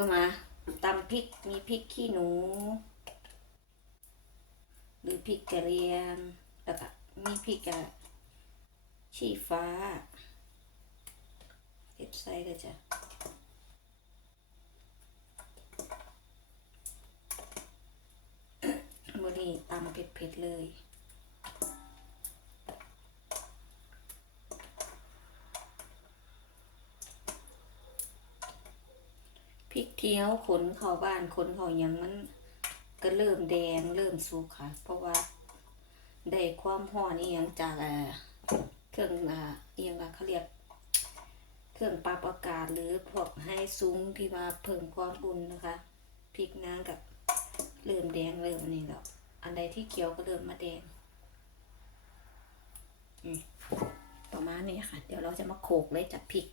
ก็มาตำพริกมีพริกขี้หนู หรือพริกกระเรียงแล้วก็มีพริกกะชี้ฟ้าเก็บใส่เลยจ้ะบดีตำเผ็ดๆเลย พริกเทียวขนเข้าบ้านขนเข้ายังมันก็เริ่มแดงเริ่มสุกค่ะ เพราะว่าได้ความห่อนอีหยังจากเครื่องอ่าอียังว่าเขาเรียกเครื่องปรับอากาศหรือพวกให้ซุ้งที่ว่าเพิ่มความอุ่นนะคะพริกนางกับเริ่มแดงเริ่มอันนี้แล้วอันใดที่เขียวก็เริ่มมาแดงอืมประมาณนี้ค่ะ เดี๋ยวเราจะมาโขลกเลยจากพริก